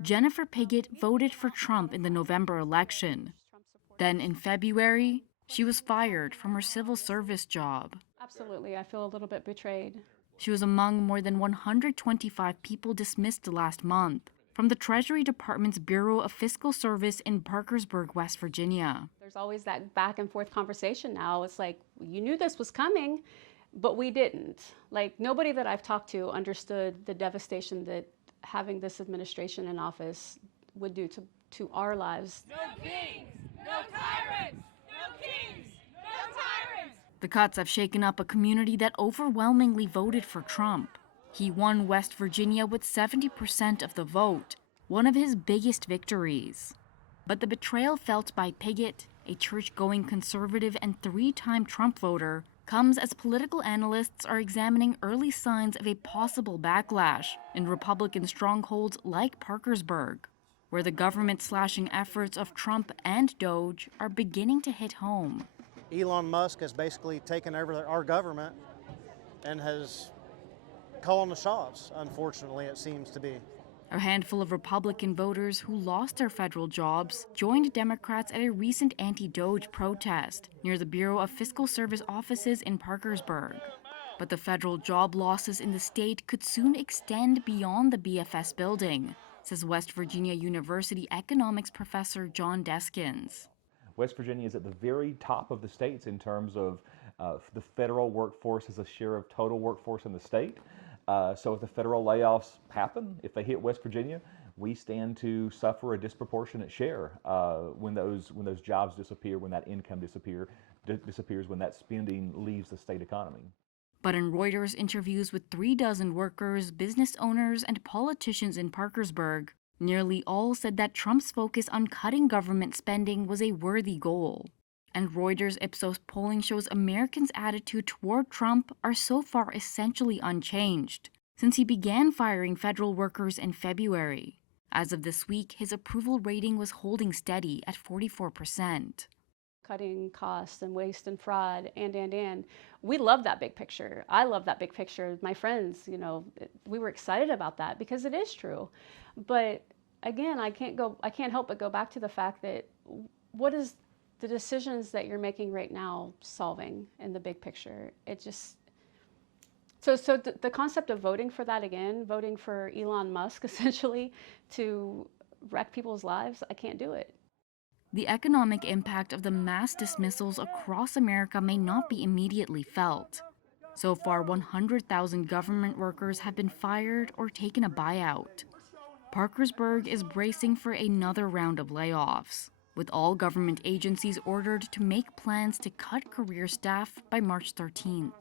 Jennifer Piggott voted for Trump in the November election. Then in February, she was fired from her civil service job. Absolutely, I feel a little bit betrayed. She was among more than 125 people dismissed last month from the Treasury Department's Bureau of Fiscal Service in Parkersburg, West Virginia. There's always that back and forth conversation now. It's like, you knew this was coming, but we didn't. Like, nobody that I've talked to understood the devastation that having this administration in office would do to our lives. No kings, no tyrants, no kings, no tyrants. The cuts have shaken up a community that overwhelmingly voted for Trump. He won West Virginia with 70% of the vote, one of his biggest victories. But the betrayal felt by Piggott, a church-going conservative and three-time Trump voter, comes as political analysts are examining early signs of a possible backlash in Republican strongholds like Parkersburg, where the government-slashing efforts of Trump and DOGE are beginning to hit home. Elon Musk has basically taken over our government and has calling the shots, unfortunately, it seems to be. A handful of Republican voters who lost their federal jobs joined Democrats at a recent anti-DOGE protest near the Bureau of Fiscal Service offices in Parkersburg. But the federal job losses in the state could soon extend beyond the BFS building, says West Virginia University economics professor John Deskins. West Virginia is at the very top of the states in terms of the federal workforce as a share of total workforce in the state. So if the federal layoffs happen, if they hit West Virginia, we stand to suffer a disproportionate share when those jobs disappear, when that income disappears, when that spending leaves the state economy. But in Reuters interviews with 36 workers, business owners, and politicians in Parkersburg, nearly all said that Trump's focus on cutting government spending was a worthy goal. And Reuters Ipsos polling shows Americans' attitude toward Trump are so far essentially unchanged since he began firing federal workers in February. As of this week, his approval rating was holding steady at 44%. Cutting costs and waste and fraud and. We love that big picture. I love that big picture. My friends, we were excited about that because it is true. But again, I can't help but go back to the fact that what is the decisions that you're making right now solving in the big picture? It just, so the concept of voting for that again, voting for Elon Musk essentially to wreck people's lives, I can't do it. The economic impact of the mass dismissals across America may not be immediately felt. So far, 100,000 government workers have been fired or taken a buyout. Parkersburg is bracing for another round of layoffs, with all government agencies ordered to make plans to cut career staff by March 13th.